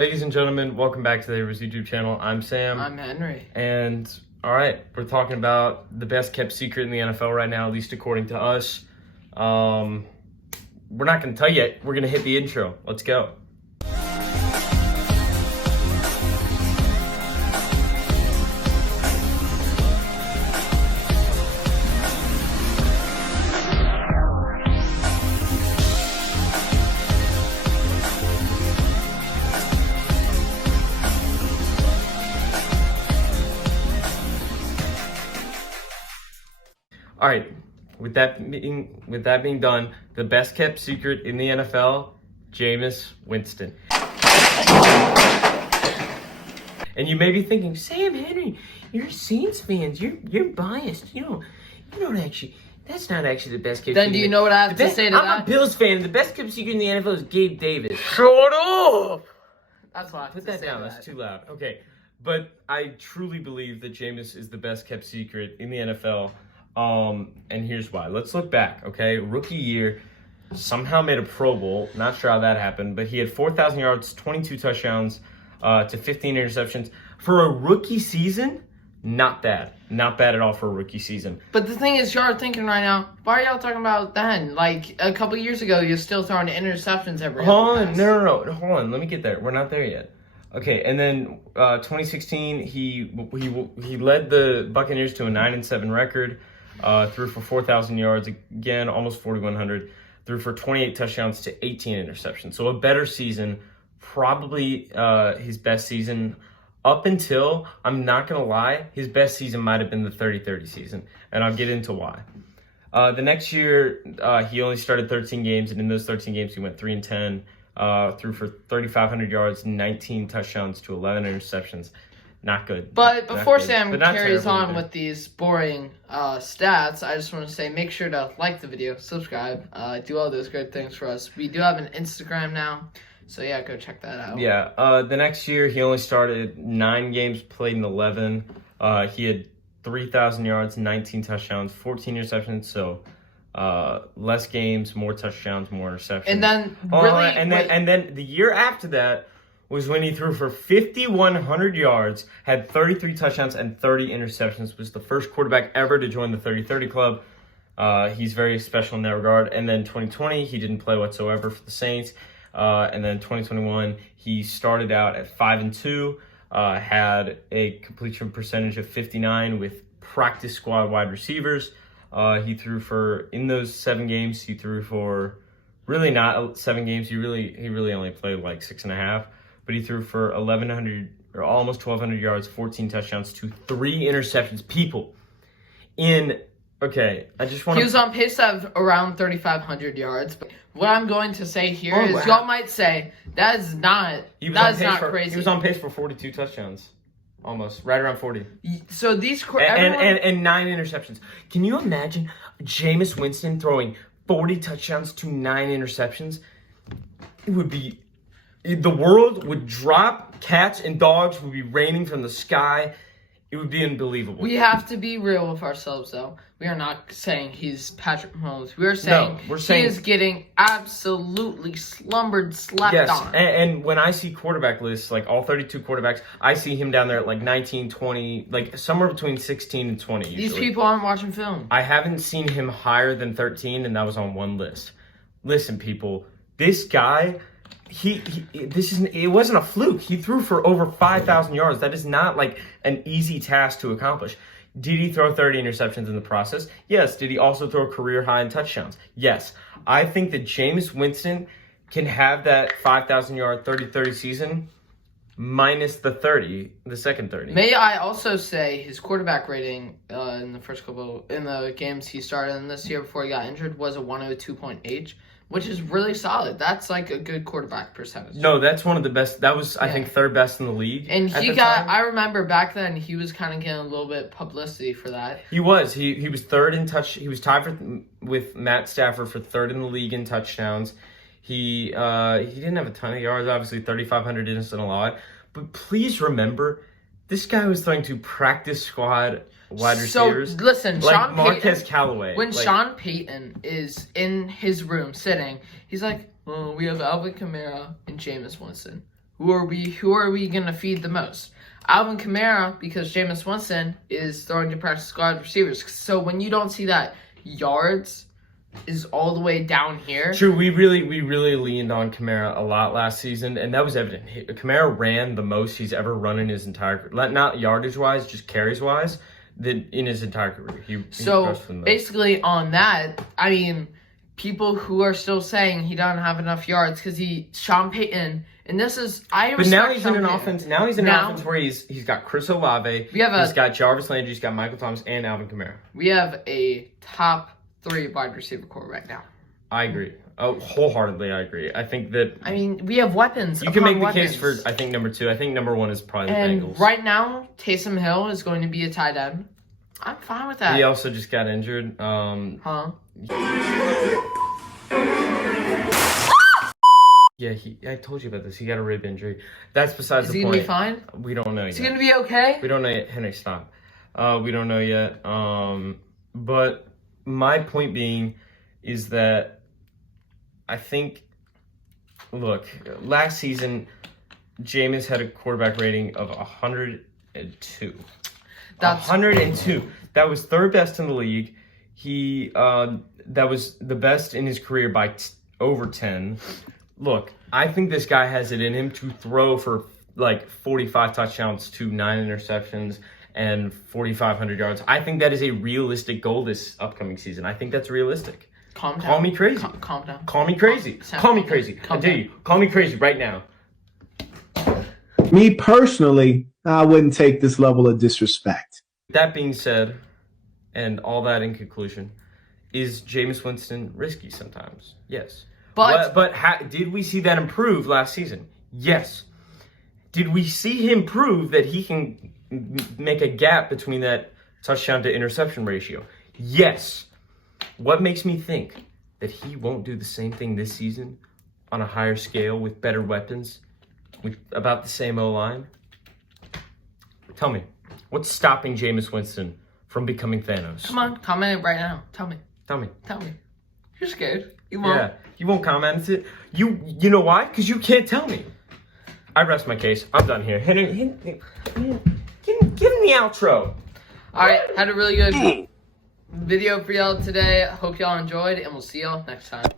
Ladies and gentlemen, welcome back to the Havers YouTube channel. I'm Sam. I'm Henry. And, alright, we're talking about the best kept secret in the NFL right now, at least according to us. We're not going to tell you yet. We're going to hit the intro. Let's go. All right, with that being done, the best kept secret in the NFL, Jameis Winston. And you may be thinking, Sam Henry, you're Saints fans. You're biased. You don't actually. That's not actually the best kept. Then do you know what I have to say to that? I'm a Bills fan. The best kept secret in the NFL is Gabe Davis. Shut up. That's why I have Put to that say down. that. That's too loud. Okay, but I truly believe that Jameis is the best kept secret in the NFL. And here's why. Let's look back, okay? Rookie year, somehow made a Pro Bowl. Not sure how that happened, but he had 4,000 yards, 22 touchdowns, to 15 interceptions. For a rookie season, not bad. Not bad at all for a rookie season. But the thing is, y'all are thinking right now, why are y'all talking about then? Like, a couple years ago, you're still throwing interceptions every Hold other on. pass. No. Hold on. Let me get there. We're not there yet. Okay, and then 2016, he led the Buccaneers to a 9-7 record. Threw for 4,000 yards, again, almost 4,100. Threw for 28 touchdowns to 18 interceptions. So a better season, probably his best season up until, I'm not going to lie, his best season might have been the 30-30 season. And I'll get into why. The next year, he only started 13 games, and in those 13 games, he went 3-10. Threw for 3,500 yards, 19 touchdowns to 11 interceptions. Not good. But before good, Sam but carries on either. with these boring stats, I just want to say make sure to like the video, subscribe, do all those great things for us. We do have an Instagram now, so yeah, go check that out. Yeah, the next year he only started 9 games, played in 11. He had 3,000 yards, 19 touchdowns, 14 interceptions, so less games, more touchdowns, more interceptions. And then really, and then the year after that was when he threw for 5,100 yards, had 33 touchdowns and 30 interceptions, was the first quarterback ever to join the 30-30 club. He's very special in that regard. And then 2020, he didn't play whatsoever for the Saints. And then 2021, he started out at 5-2, had a completion percentage of 59 with practice squad wide receivers. He threw for, in those 7 games, he threw for, really not 7 games, he really only played like 6.5. But he threw for 1,100 or almost 1,200 yards, 14 touchdowns to 3 interceptions. People, I just want to... He was on pace to have around 3,500 yards. But what I'm going to say here is, wow. y'all might say, that is not crazy. He was on pace for 42 touchdowns. Almost. Right around 40. So these... And 9 interceptions. Can you imagine Jameis Winston throwing 40 touchdowns to 9 interceptions? It would be... The world would drop. Cats and dogs would be raining from the sky. It would be unbelievable. We have to be real with ourselves, though. We are not saying he's Patrick Mahomes. We're saying he is getting absolutely slapped on. And when I see quarterback lists, like all 32 quarterbacks, I see him down there at like 19, 20, like somewhere between 16 and 20 usually. These people aren't watching film. I haven't seen him higher than 13, and that was on one list. Listen, people, this guy... It wasn't a fluke. He threw for over 5,000 yards. That is not like an easy task to accomplish. Did he throw 30 interceptions in the process? Yes. Did he also throw a career high in touchdowns? Yes. I think that Jameis Winston can have that 5,000 yard 30-30 season minus the second 30. May I also say his quarterback rating in the games he started in this year before he got injured was a 102.8. Which is really solid. That's like a good quarterback percentage. No, that's one of the best. That was, I think, third best in the league. And I remember back then, he was kind of getting a little bit publicity for that. He was. He was third in touch. He was tied with Matt Stafford for third in the league in touchdowns. He didn't have a ton of yards, obviously 3,500 isn't a lot. But please remember, this guy was throwing to practice squad wide receivers. So, listen, like Sean Marquez Payton, Callaway. When Sean Payton is in his room sitting, he's like, oh, we have Alvin Kamara and Jameis Winston. who are we gonna feed the most? Alvin Kamara, because Jameis Winston is throwing to practice squad receivers. So when you don't see that yards is all the way down here. True, we really leaned on Kamara a lot last season, and that was evident. Kamara ran the most he's ever run in his entire, not yardage wise, just carries wise, in his entire career. He rushed the most. Basically on that, I mean, people who are still saying he doesn't have enough yards because Sean Payton, and this is But now he's in an offense. Now he's in an offense where he's got Chris Olave, he's got Jarvis Landry, he's got Michael Thomas, and Alvin Kamara. We have a top 3 wide receiver core right now. I agree. Oh, wholeheartedly, I agree. I think that. I mean, we have weapons. You can make the case for, I think, number 2. I think number 1 is probably the Bengals. And right now, Taysom Hill is going to be a tight end. I'm fine with that. He also just got injured. Yeah, I told you about this. He got a rib injury. That's besides the point. Is he going to be fine? We don't know yet. Is he going to be okay? We don't know yet. Henry, stop. We don't know yet. But my point being is that I think, look, last season, Jameis had a quarterback rating of 102. That's 102. That was third best in the league. That was the best in his career by over 10. Look, I think this guy has it in him to throw for like 45 touchdowns to 9 interceptions and 4,500 yards. I think that is a realistic goal this upcoming season. I think that's realistic. Calm down. Call me crazy. Calm down. Call me crazy. Call me crazy. I dare you. Call me crazy right now. Me personally, I wouldn't take this level of disrespect. That being said, and all that in conclusion, is Jameis Winston risky sometimes? Yes. But did we see that improve last season? Yes. Did we see him prove that he can make a gap between that touchdown to interception ratio? Yes. What makes me think that he won't do the same thing this season on a higher scale with better weapons, with about the same O-line? Tell me, what's stopping Jameis Winston from becoming Thanos? Come on, comment it right now. Tell me. Tell me. You're scared. You won't. Yeah, you won't comment it. You know why? Because you can't tell me. I rest my case. I'm done here. Give him the outro. All right, had a really good video for y'all today. I hope y'all enjoyed, and we'll see y'all next time.